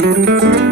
Bir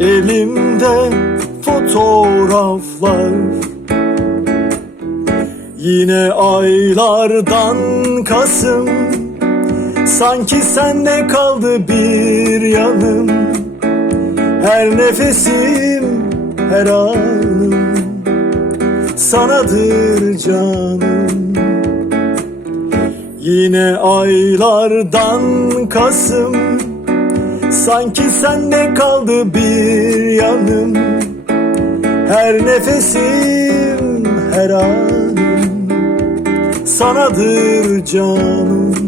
elimde fotoğraflar. Yine aylardan Kasım. Sanki sende kaldı bir yanım. Her nefesim, her anım. Sanadır canım. Yine aylardan Kasım Sanki sende kaldı bir yanım. Her nefesim, her anım. Sanadır canım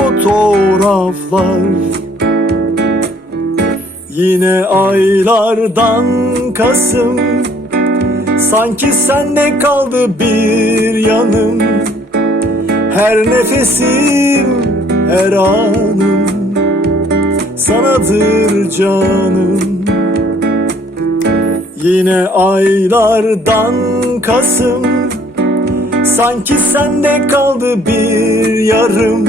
fotoğraflar. Yine aylardan Kasım Sanki sende kaldı bir yanım. Her nefesim, her anım Sanadır canım. Yine aylardan Kasım Sanki sende kaldı bir yarım